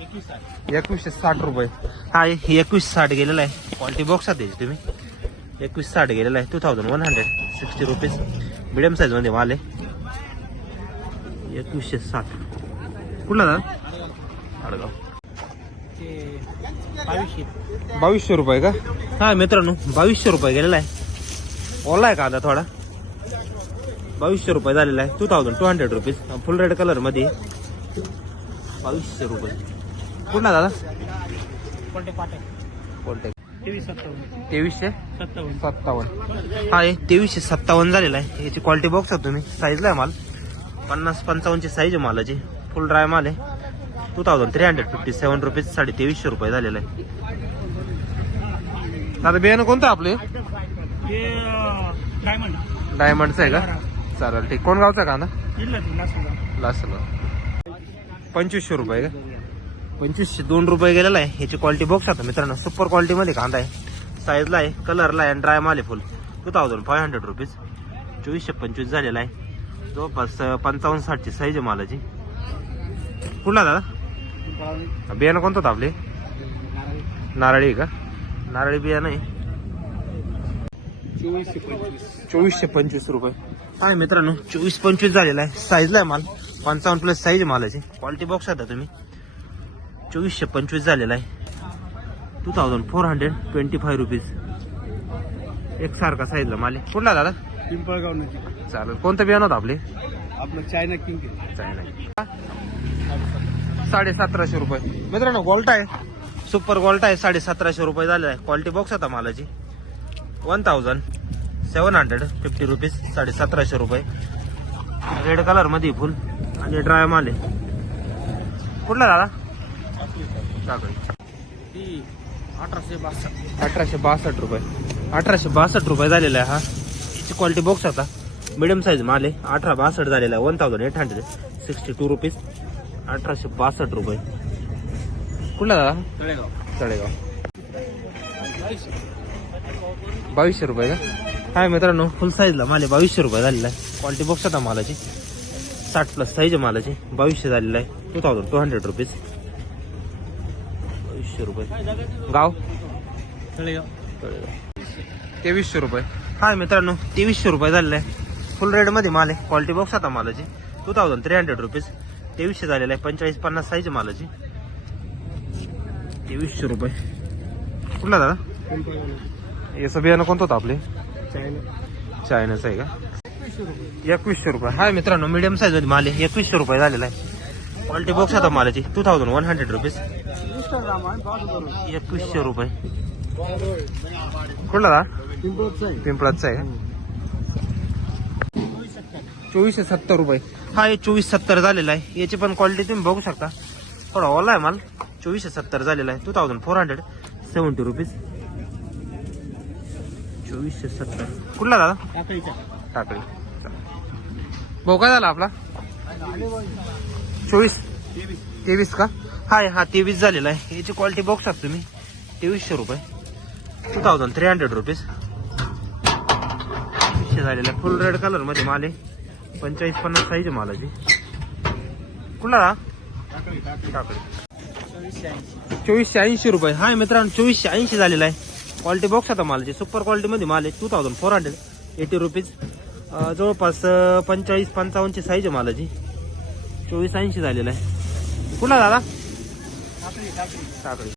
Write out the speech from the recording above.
एकवीसशे साठ रुपये. हा हे एकवीस साठ गेलेला आहे. क्वालिटी बॉक्सात द्यायची तुम्ही. एकवीस साठ गेलेला आहे. Two thousand one hundred sixty rupees medium साईजमध्ये माल आहे. एकवीसशे साठ. कुठला दादा? आडगाव. बावीसशे. रुपये का? हा मित्रांनो बावीसशे रुपये गेलेला आहे. ओला आहे कांदा थोडा? बावीसशे रुपये झालेला आहे. Two thousand two hundred rupees full red कलरमध्ये. बावीसशे रुपये. कुठला दादा? कोणते तेवीसशे? सत्तावन्न. हा हे तेवीसशे सत्तावन्न झालेला आहे. याची क्वालिटी बॉक्स तुम्ही. साईजला आहे माल. पन्नास पंचावन्नची साईज आहे मालाची. फुल ड्राय माल आहे. Two thousand three hundred fifty seven rupees साडे तेवीसशे रुपये झालेला आहे. दादा बियाणं कोणतं आपले? डायमंड डायमंडचं आहे का? चालेल ठीक. कोण गावचा कांदा? लास्ट पंचवीसशे रुपये का? पंचवीसशे दोन रुपये गेलेला आहे. ह्याची क्वालिटी बॉक्स आता मित्रांनो. सुपर क्वालिटीमध्ये कांदा आहे. साईजला आहे. कलरला आहे आणि ड्राय माल आहे full two thousand five hundred rupees चोवीसशे पंचवीस झालेला आहे. जवळपास पंचावन्न साठची साईज आहे मालाची. कुठला दादा? बियाणं कोणतं होतं आपले? नारळी का? नारळी बियाणं आहे. चोवीसशे पंचवीस. चोवीसशे पंचवीस रुपये. आहे मित्रांनो चोवीस पंचवीस झालेला आहे. साईजला आहे माल. पंचावन्न प्लस साईज मालाची. क्वालिटी बॉक्स आता तुम्ही. चोवीसशे पंचवीस झालेला आहे. Two thousand four hundred twenty five rupees एकसारखा साईजला माल आहे. कुठला दादा? पिंपळगाव नजीक चालेल. कोणतं बियाणं होतं आपले? आपलं चायना किंग. चायना. साडे सतराशे रुपये. मित्रांनो गोल्टा आहे. सुपर गोल्टा आहे. साडे सतराशे रुपये झालेला आहे. क्वालिटी बॉक्स आता मालाची. One thousand seven hundred fifty rupees साडे सतराशे रुपये. रेड कलरमध्ये फुल. आणि ड्राय माल आहे. कुठला दादा? अठराशे बासष्ट. अठराशे बासष्ट रुपये. अठराशे बासष्ट रुपये झालेला आहे हा. याची क्वालिटी बॉक्स आता मिडियम साईज माल आहे. अठरा बासष्ट झालेला आहे. One thousand eight hundred sixty two rupees अठराशे बासष्ट रुपये. कुठला दादा? तळेगाव. तळेगाव. बावीसशे रुपये का? काय मित्रांनो फुल साईजला माल आहे. बावीसशे रुपये झालेला आहे. क्वालिटी बॉक्स आता मालाची. साठ प्लस साईज आहे मालाची. बावीसशे झालेला आहे. Two thousand two hundred rupees बावीसशे रुपये. गाव? तेवीसशे रुपये. हा मित्रांनो तेवीसशे रुपये झालेला आहे. फुल रेडमध्ये माल आहे. क्वालिटी बॉक्स आता मालाची. Two thousand three hundred rupees तेवीसशे झालेला आहे. पंचेचाळीस पन्नास साईज मालाची. तेवीसशे रुपये. कुठला दादा. याचं बियाणं कोणतं होतं आपले? चायना चायनाचं आहे का? एकवीसशे रुपये. हा मित्रांनो मिडियम साईजमध्ये माल आहे. एकवीसशे रुपये झालेला आहे. क्वालिटी बॉक्स आता मालाची. Two thousand one hundred rupees एकवीसशे रुपये कुठला दादा पिंपळच आहे पिंपळाचं आहे का चोवीसशे सत्तर रुपये हा हे चोवीस सत्तर झालेला आहे याची पण क्वालिटी तुम्ही बघू शकता थोडा ओला आहे माल चोवीसशे सत्तर झालेला आहे two thousand four hundred seventy rupees चोवीसशे सत्तर कुठला दादा टाकळी भाऊ काय झाला आपला चोवीस तेवीस का? हाय हा तेवीस झालेला आहे. याची क्वालिटी बघू तुम्ही. तेवीसशे रुपये. Two thousand three hundred rupees तेवीसशे झालेला. आहे फुल रेड कलरमध्ये माल आहे. पंचेचाळीस पन्नास साईज आहे मालाची. कुठला? चोवीसशे ऐंशी रुपये. हा मित्रांनो चोवीसशे ऐंशी झालेला आहे. क्वालिटी बॉक्स आता मालाची. सुपर क्वालिटीमध्ये माल आहे. Two thousand four hundred eighty rupees जवळपास पंचेचाळीस पंचावन्नची साईज आहे मालाची. चोवीस ऐंशी झालेला आहे. कुठला दादा? टाकळी